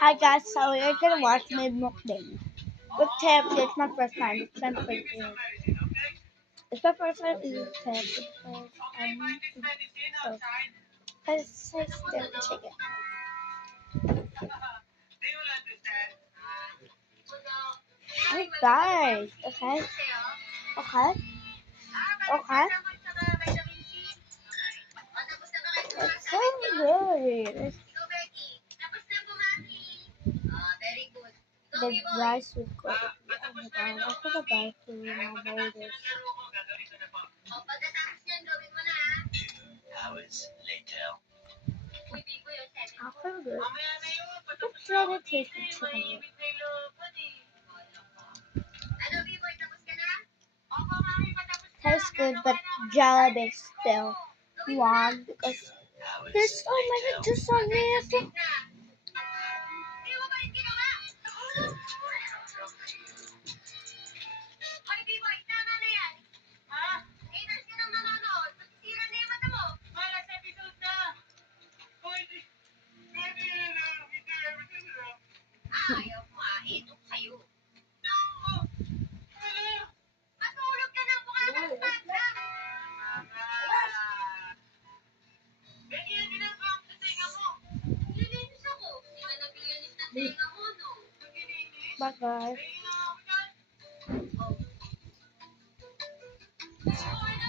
Hi guys, so we're gonna watch my mukbang. With Tab, it's my first time. It's my first time. It's my first time eating Tab. It's my first time. So, let's taste the chicken. Oh guys, okay, okay, okay. It's so good. The rice was good. Oh my god, I could have buy food now about this. How so good. Let's try to taste the chicken. Tastes good, but Jollibee still won because there's so many juice on it. Bye guys.